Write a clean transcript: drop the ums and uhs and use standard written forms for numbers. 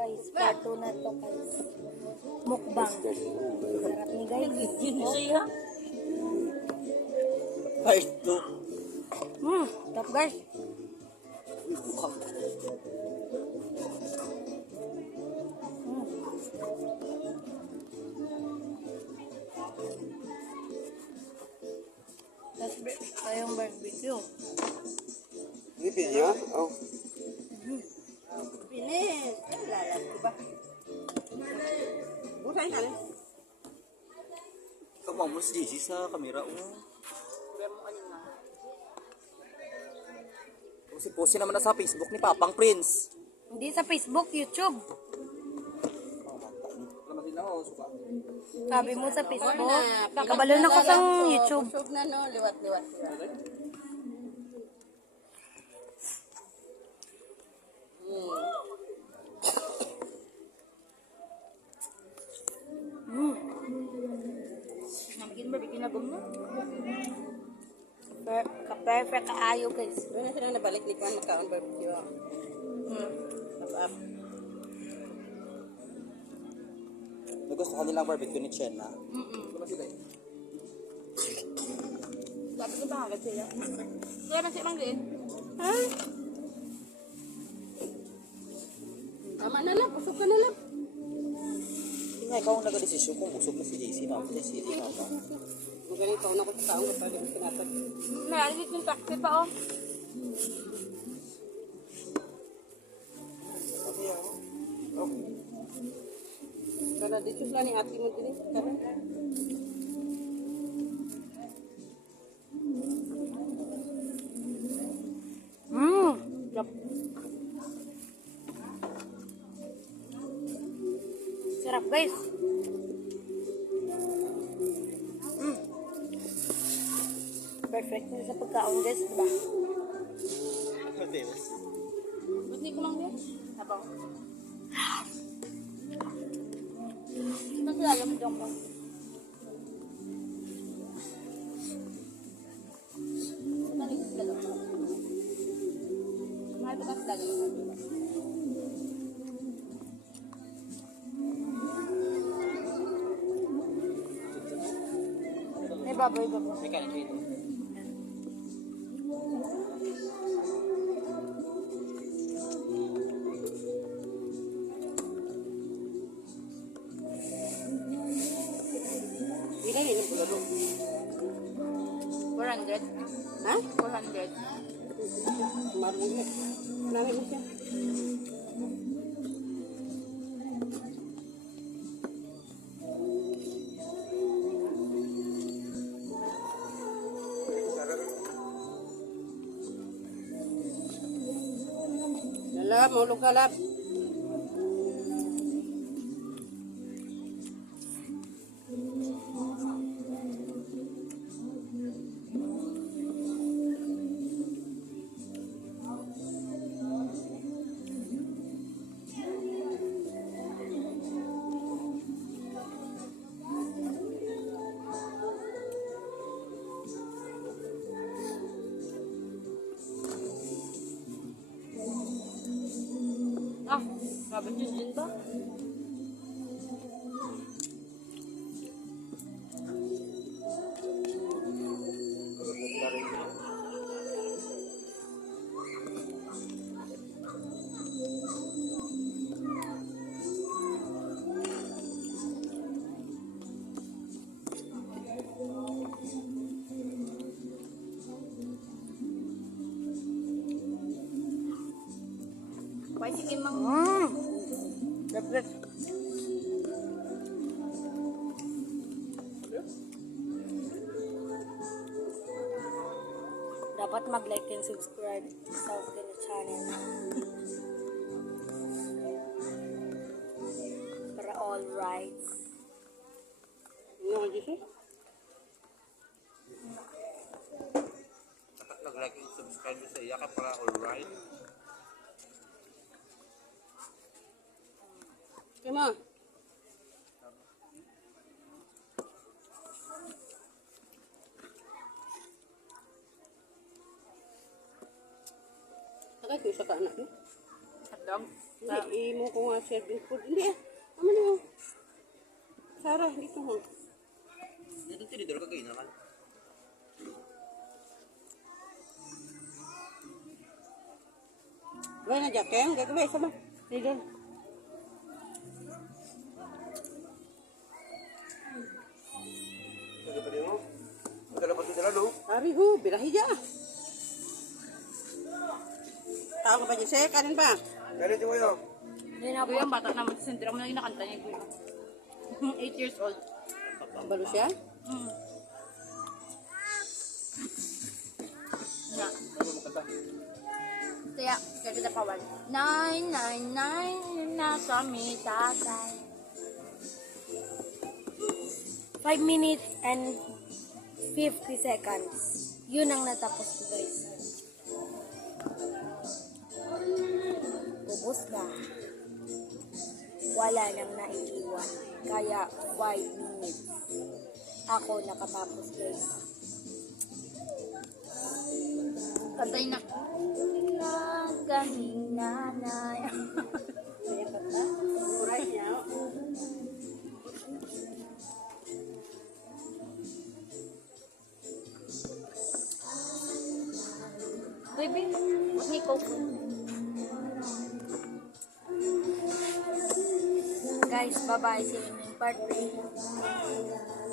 guys. Pato na to guys. Mukbang. Sarap ni guys. siya. Part 2. Top guys. Tapos tayong barbecue. Ngipin niya? Oh. Pinis. Lalat ko ba? Buhay na rin. Ikaw mo si JC sa kamera. Post naman na sa Facebook ni Papang Prince. Hindi sa Facebook, YouTube. Sabi mo sa Facebook. Kabalo na ko sa YouTube. Busog na no, liwat-liwat. Nagiging barbecue na bumno. Ka-perfect kaayo guys. Doon na sila nabalik ni Kwan magkaon barbecue. Up. Nagustuhan nilang barbecue ni Chen na. Sabi ko ba agad sila? Kaya man silang din. Ha? Tama na lang, busog ka na lang. Nga, ikaw ang nag-desisyon kung busog na si JC na. Si JC na ba? Magaling pa una ko sa taong kapag yung sinatag. Naalit yung taxi pa oh. Kaya dito sila ni ate mo din. Kaya Sarap guys. Perfect na sa pagkaon guys, diba? ba't di ko lang yan? Habang. Naglalam dyan mo. Nalig ka lang. Mahal ko kasi lagi yung natin. May baboy. May kanin dito. Ilan yun yung bulalo? 400. Ha? 400. Marunong yun. Namin mo siya. Lalab, maulog ka lab. Ah, grabe din ba? Why sige mang? Dapat. Dapat mag-like and subscribe sa akin channel. Para all rights. Ano ka dito? Nag-like and subscribe sa iya ka para alright. Kaya mo. Tagay ko isa ka anak niya. Hotdog. Hindi, imo ko nga serving food. Hindi ah. Ano na yun? Sarah, dito mo. Dito tinidor ka kayo naman. Gawin na Jakem, gagawin sama. Dito. Ano pa rin mo? Magkala pa sila, no? Hari ho, birahi dya. Tao ka ba dyan, Sek? Kanin ba? Kaya ito kayo. Hindi na po yung bata naman. Sindira mo na yung nakanta niya. 8 years old. Balo siya? Na. Kaya, kaya kita pawan. 999 nasa mi tatay. 5 minutes and 50 seconds. Yun ang natapos ko, guys. Ubus na. Wala nang naiiwan. Kaya 5 minutes. Ako nakatapos, guys. Kantay na. Galing nanay. Uray niya. Baby, what's ni Coke? Guys, bye-bye. See you in part 3.